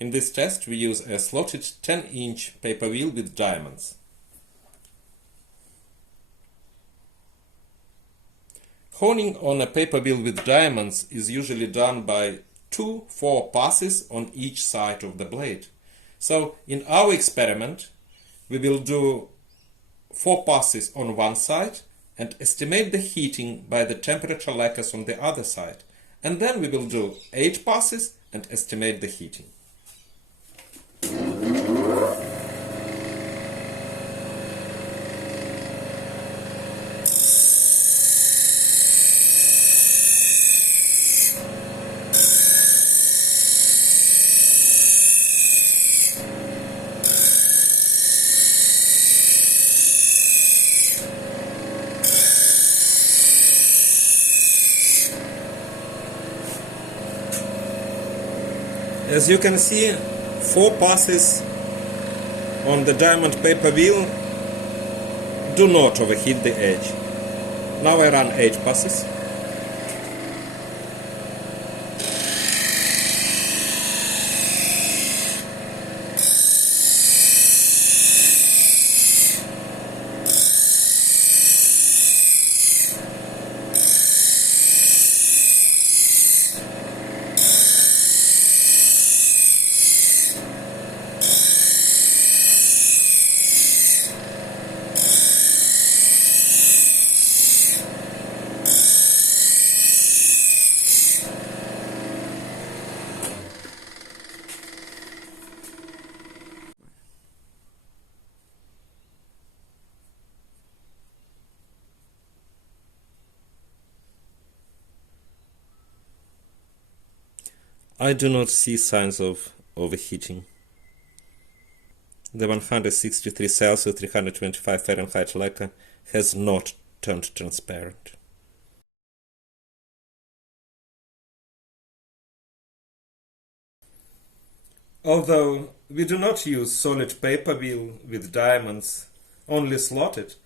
In this test we use a slotted 10-inch paper wheel with diamonds. Honing on a paper wheel with diamonds is usually done by 2-4 passes on each side of the blade. So in our experiment we will do 4 passes on one side and estimate the heating by the temperature lacquers on the other side. And then we will do 8 passes and estimate the heating. As you can see, 4 passes on the diamond paper wheel do not overheat the edge. Now I run 8 passes. I do not see signs of overheating. The 163 Celsius 325 Fahrenheit lacquer has not turned transparent. Although we do not use solid paper wheel with diamonds, only slotted,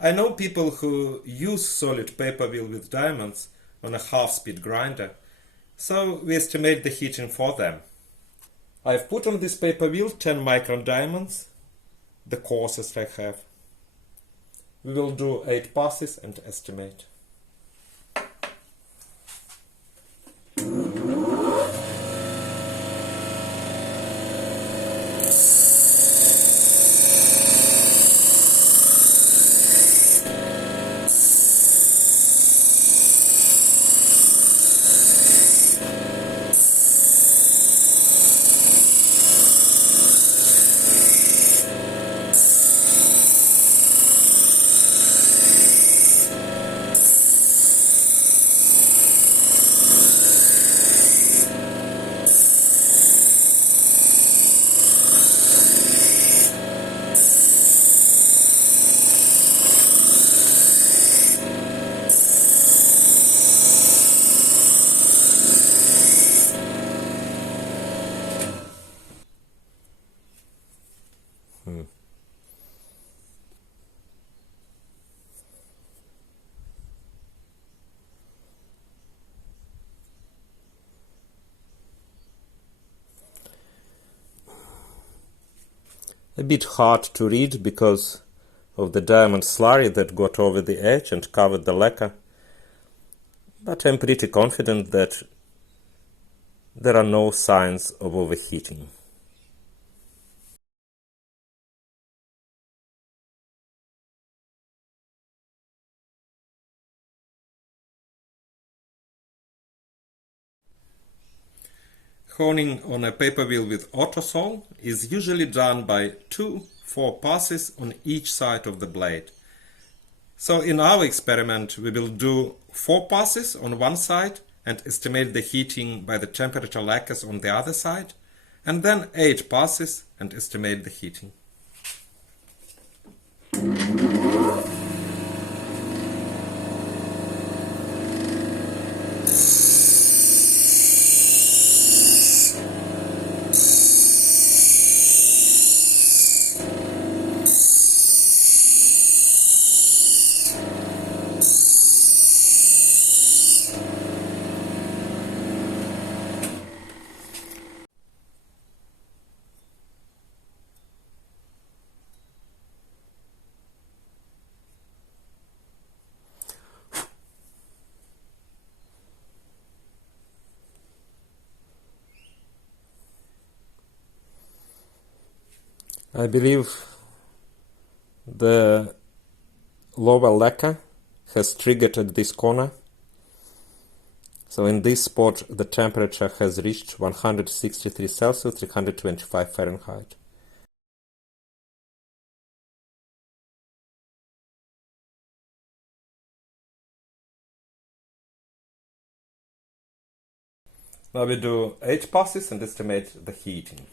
I know people who use solid paper wheel with diamonds on a half-speed grinder, so we estimate the heating for them. I've put on this paper wheel 10 micron diamonds, the coarsest I have. We will do 8 passes and estimate. A bit hard to read because of the diamond slurry that got over the edge and covered the lacquer, but I'm pretty confident that there are no signs of overheating. Honing on a paper wheel with Autosol is usually done by 2-4 passes on each side of the blade. So in our experiment we will do 4 passes on one side and estimate the heating by the temperature lacquers on the other side, and then 8 passes and estimate the heating. I believe the lower lacquer has triggered at this corner. So in this spot the temperature has reached 163 Celsius, 325 Fahrenheit. Now we do 8 passes and estimate the heating.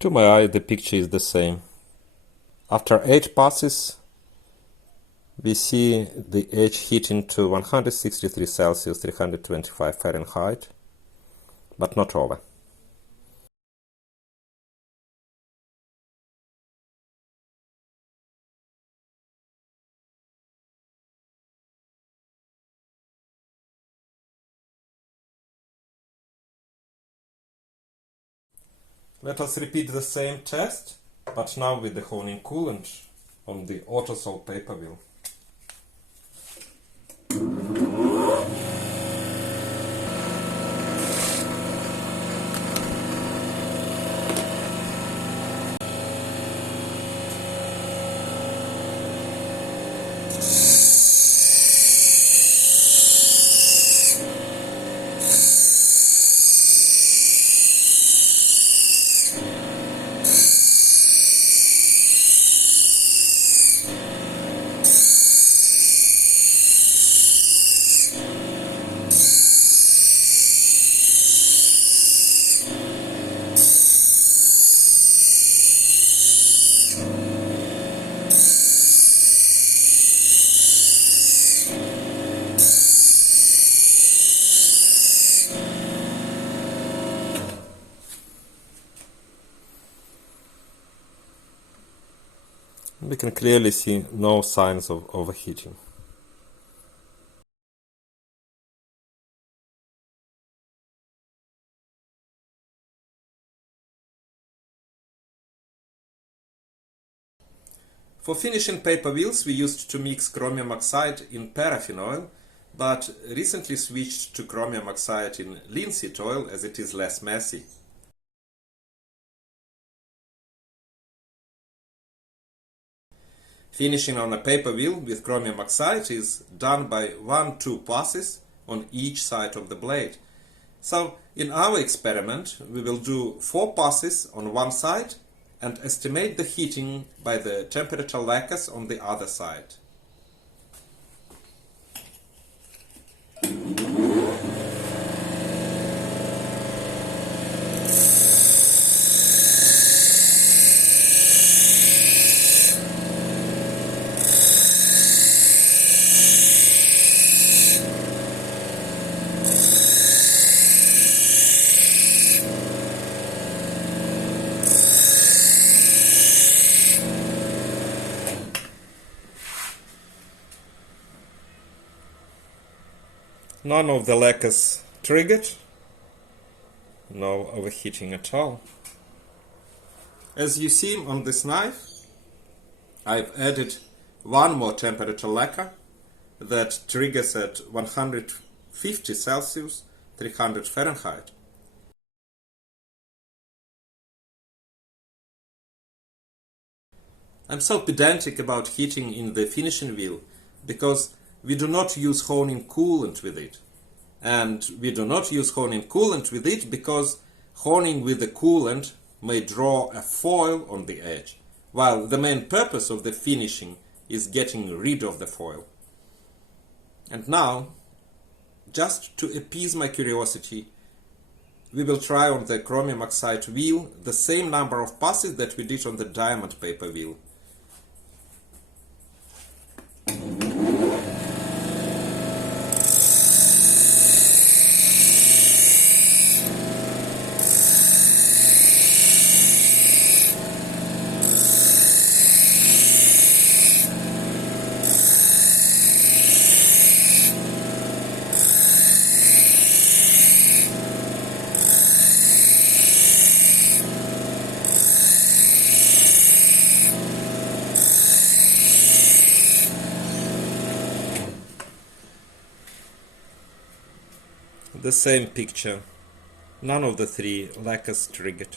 To my eye, the picture is the same. After 8 passes, we see the edge heating to 163 Celsius, 325 Fahrenheit, but not over. Let us repeat the same test, but now with the honing coolant on the Autosol paper wheel. We can clearly see no signs of overheating. For finishing paper wheels, we used to mix chromium oxide in paraffin oil, but recently switched to chromium oxide in linseed oil as it is less messy. Finishing on a paper wheel with chromium oxide is done by 1-2 passes on each side of the blade. So in our experiment we will do 4 passes on one side and estimate the heating by the temperature lacquers on the other side. None of the lacquers triggered, no overheating at all. As you see on this knife, I've added one more temperature lacquer that triggers at 150 Celsius, 300 Fahrenheit. I'm so pedantic about heating in the finishing wheel because we do not use honing coolant with it. And we do not use honing coolant with it because honing with the coolant may draw a foil on the edge, while the main purpose of the finishing is getting rid of the foil. And now just to appease my curiosity, we will try on the chromium oxide wheel the same number of passes that we did on the diamond paper wheel. The same picture. None of the three lacquers triggered.